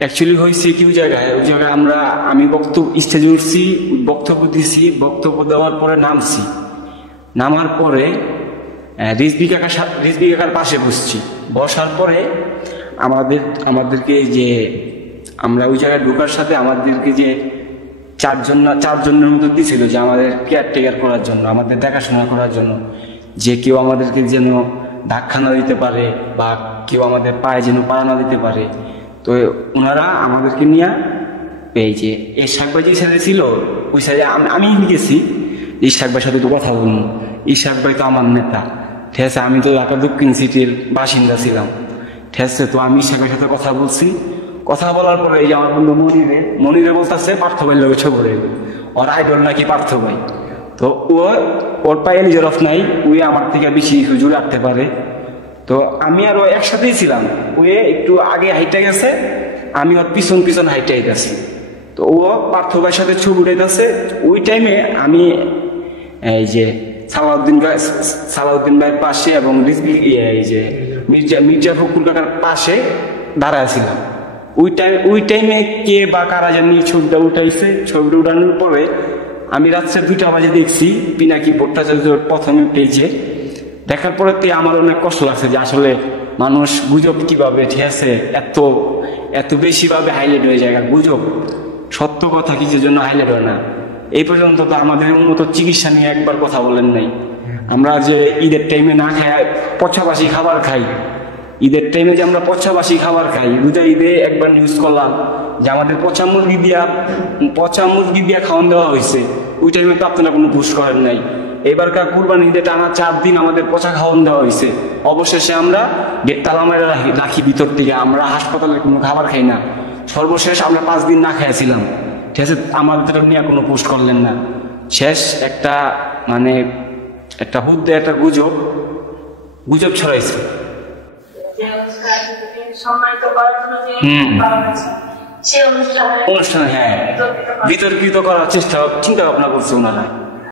Actually হয়েছে কি ওই জায়গায় আমি স্টেজে উঠছি, বক্তব্য দিছি, বক্তব্য দেওয়ার পরে নামার পরে রিজভী কাকার পাশে বসার পরে আমাদেরকে যে আমরা ওই জায়গায় ঢোকার সাথে আমাদেরকে যে চারজনের মতো দিছিল যে আমাদের কেয়ারটেকার করার জন্য, আমাদের দেখাশোনা করার জন্য, যে কেউ আমাদেরকে যেন ধাক্কা না দিতে পারে বা কেউ আমাদের পায়ে যেন পা না দিতে পারে। তো ওনারা আমাদেরকে নিয়ে এই যে ইশাক ভাই যে সাথে ছিল ওই সাথে আমি গেছি, ইশাক ভাইয়ের সাথে তো কথা বলুন, ইশাক ভাই তো আমার নেতা, ঠিক আছে। আমি তো ঢাকা দক্ষিণ সিটির বাসিন্দা ছিলাম, ঠিক আছে। তো আমি ইশাক ভাইয়ের সাথে কথা বলছি, কথা বলার পরে এই যে আমার বন্ধু মনিরে বলতেছে পার্থ ভাইয়ের লোক ছবরে, ওর আইডল নাকি পার্থ ভাই। তো ওর পায়ে নিজের অফ নাই, ওই আমার থেকে বেশি হুজুর রাখতে পারে। তো আমি আর ও একসাথেই ছিলাম, ও একটু আগে হাইটে গেছে, আমি ওর পিছন হাইটে গেছি। তো ও পার্থ ভাইয়ের সাথে ছবি উঠাইতেছে। ওই টাইমে আমি এই যে সালাউদ্দিন ভাইয়ের পাশে এবং এই যে মির্জা ফখরুল কাকার পাশে দাঁড়াইছিলাম। ওই টাইমে কে বা কারা জানি ছবিটা উঠাইছে। ছবিটা উঠানোর পরে আমি রাত্রে 2টা বাজে দেখছি পিনাকি ভট্টাচার্য প্রথমে পেয়েছে। দেখার পরে আমার অনেক কষ্ট লাগছে যে আসলে মানুষ গুজব কিভাবে, ঠিক আছে, এত বেশিভাবে হাইলাইট হয়ে যায়। গুজব সত্য কথা কিছুর জন্য হাইলাইট হয় না। এই পর্যন্ত তো আমাদের উন্নত চিকিৎসা নিয়ে একবার কথা বলেন নাই। আমরা যে ঈদের টাইমে না খাই, পচাবাসি খাবার খাই, ঈদের টাইমে যে আমরা পচাবাসি খাবার খাই, রোজা ঈদে একবার নিউজ করলাম যে আমাদের পচা মুরগি দিয়া খাওয়ান দেওয়া হয়েছে। ওই টাইমে তো আপনারা কোনো পোস্ট করেন নাই। এবারকার কুরবানি ঈদে টানা 4 দিন আমাদের পচা খাওয়ান দেওয়া হয়েছে। অবশেষে আমরা তালা মেরে রাখি ভিতর থেকে, আমরা হাসপাতালে কোনো খাবার খাই না। সর্বশেষ আমরা 5 দিন না খেয়েছিলাম, ঠিক আছে। আমাদের নিয়ে কোনো পোস্ট করলেন না। শেষ একটা একটা গুজব ছড়াইছে। অনুষ্ঠানে হ্যাঁ বিতর্কিত করার চিন্তা ভাবনা করছে ওনারা।